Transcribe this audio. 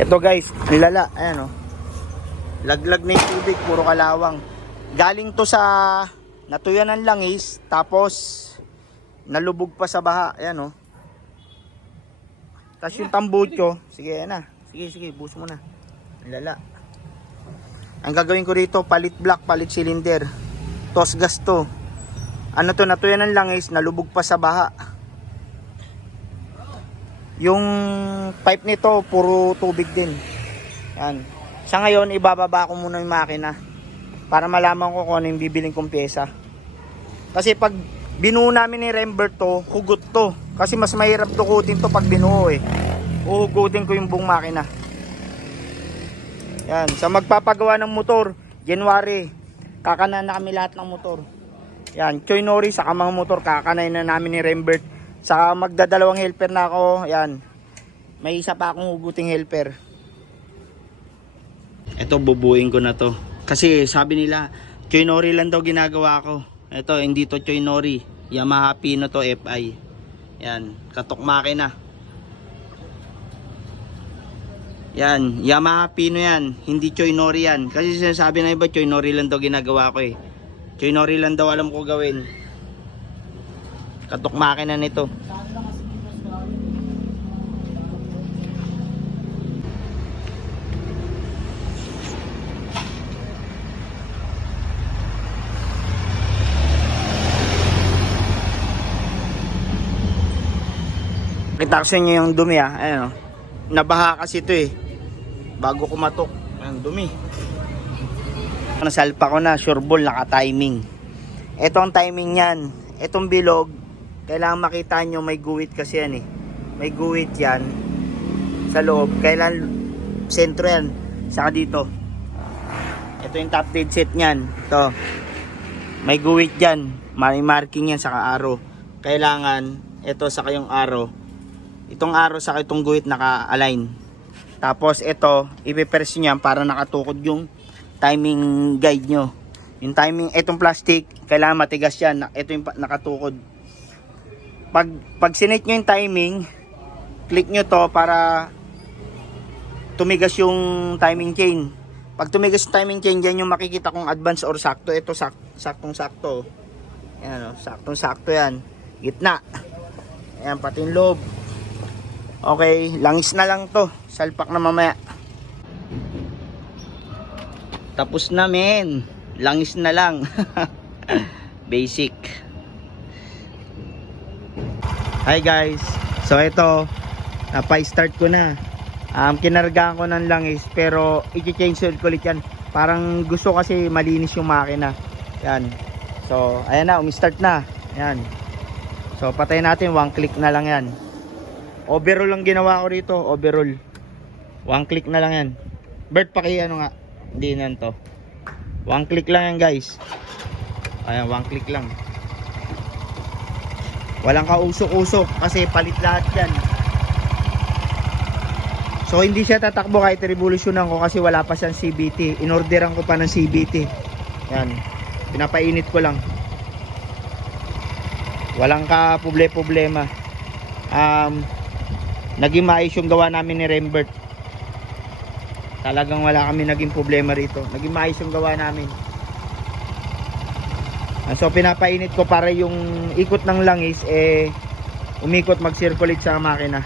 Ito guys, ang lala, ayan oh. Laglag na yung tubig, puro kalawang. Galing to sa natuyan ng langis, tapos nalubog pa sa baha, ayan oh. Tapos yung tambucho, sige ayan na. Sige, bus mo na. Ang lala. Ang gagawin ko rito, palit block, palit cylinder. Tos gas to. Ano to, natuyan ng langis, nalubog pa sa baha. Yung pipe nito, puro tubig din. Yan. Sa ngayon, ibababa ko muna yung makina para malaman ko kung ano yung bibiling kong pyesa. Kasi pag binuo namin ni Rembert to, hugot to. Kasi mas mahirap dukutin to pag binuo eh. Uhugutin ko yung buong makina. Yan. Sa magpapagawa ng motor, January, kakanan na kami lahat ng motor. Yan. Choy Nori, saka mga motor, kakanay na namin ni Rembert. Saka magdadalawang helper na ako. Yan. May isa pa akong huguting helper. Ito, bubuin ko na to. Kasi sabi nila, Choy Nori lang daw ginagawa ko. Ito, hindi to Choy Nori. Yamaha Pino to, FI. Yan. Katok makina. Yan. Yamaha Pino yan. Hindi Choy Nori yan. Kasi sinasabi na iba, Choy Nori lang daw ginagawa ko eh. Choy Nori lang daw alam ko gawin. Katok makina nito. Kita ko sa inyo yung dumi ah. Ayan o. Nabaha kasi ito eh. Bago kumatok. Ayan, dumi. Nasalpa ko na. Sure ball, naka-timing. Ito ang timing yan. Itong bilog, kailangan makita nyo may guwit kasi yan eh. May guwit yan sa loob. Kailangan sentro yan. Saka dito. Ito yung top dead set nyan. Ito. May guwit dyan. May marking yan saka arrow. Kailangan ito saka yung arrow. Itong arrow saka itong guwit naka-align. Tapos ito, ipipress nyo yan para nakatukod yung timing guide nyo. Yung timing, itong plastic, kailangan matigas yan. Ito yung nakatukod. Pag sinit nyo yung timing, click nyo to para tumigas yung timing chain. Pag tumigas yung timing chain, dyan yung makikita kung advance or sakto. Ito saktong-sakto. Yan o, saktong-sakto yan. Gitna. Ayan, pati yung loob. Okay, langis na lang to. Salpak na mamaya. Tapos na men. Langis na lang. Basic. Hi guys. So ito, napa-start ko na. Kinargahan ko ng langis pero i-change ko ulit yan. Parang gusto kasi malinis yung makina. Yan. So ayan na, umi-start na. Yan. So patayin natin, one click na lang yan. Overall lang ginawa ko rito, overall. One click na lang yan. Bert, ano nga. Hindi na to. One click lang yan guys. Ayan, one click lang. Walang kausok-usok kasi palit lahat yan. So hindi siya tatakbo kahit revolusyonan ko kasi wala pa siyang CVT. Inorderan ko pa ng CVT. Yan. Pinapainit ko lang. Walang ka problema. Naging maayos yung gawa namin ni Rembert. Talagang wala kami naging problema rito. Naging maayos yung gawa namin. So pinapainit ko para yung ikot ng langis umikot, mag-circulate sa makina.